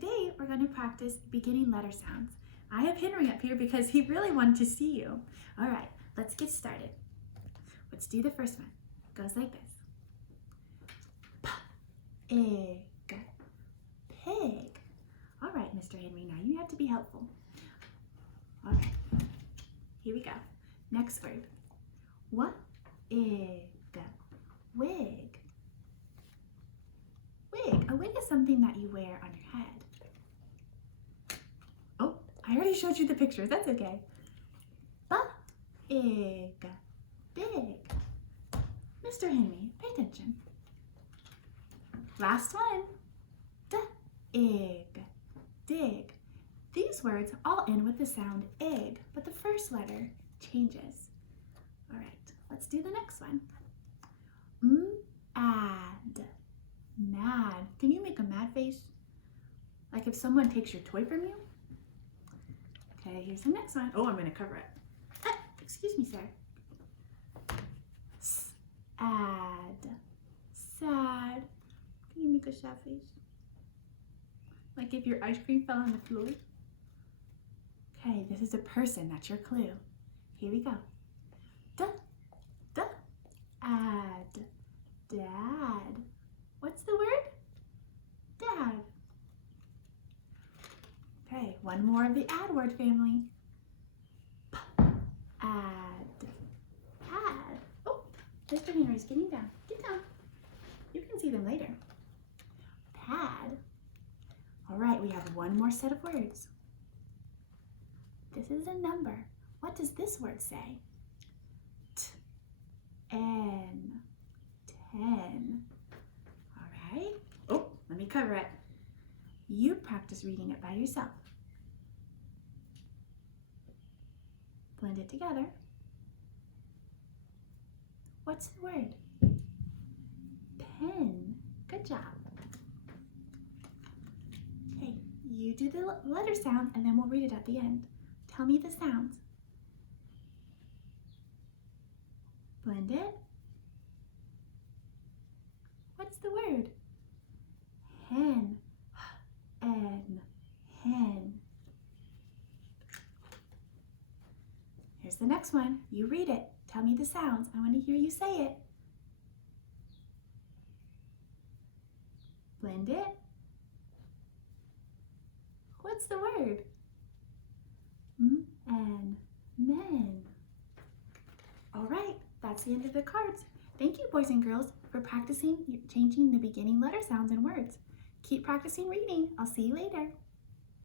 Today we're going to practice beginning letter sounds. I have Henry up here because he really wanted to see you. All right, let's get started. Let's do the first one. It goes like this. P-I-G, pig. All right, Mr. Henry, now you have to be helpful. All right, here we go. Next word. W-I-G, wig. Wig. A wig is something that you wear on your head. Oh, I already showed you the pictures. That's okay. B-I-G, big. Mr. Henry, pay attention. Last one. D-I-G, dig. These words all end with the sound ig, but the first letter changes. All right, let's do the next one. M-ad, mad. Can you make a mad face? Like if someone takes your toy from you? Okay, here's the next one. Oh, I'm gonna cover it. Excuse me, sir. S-ad, sad. Can you make a sad face? Like if your ice cream fell on the floor? Okay, this is a person. That's your clue. Here we go. D-d-ad, dad. What's the word? Dad. Okay, one more of the add word family. P-ad, pad. Oh, Mr. Henry's getting down. Get down. You can see them later. Pad. All right, we have one more set of words. This is a number. What does this word say? T-N, 10. All right. Oh, let me cover it. You practice reading it by yourself. Blend it together. What's the word? Pen. Good job. Okay, you do the letter sound and then we'll read it at the end. Tell me the sounds. Blend it. What's the word? Hen. N. Hen. Here's the next one. You read it. Tell me the sounds. I want to hear you say it. Blend it. What's the word? M-N. Men. All right, that's the end of the cards. Thank you, boys and girls, for practicing changing the beginning letter sounds in words. Keep practicing reading. I'll see you later.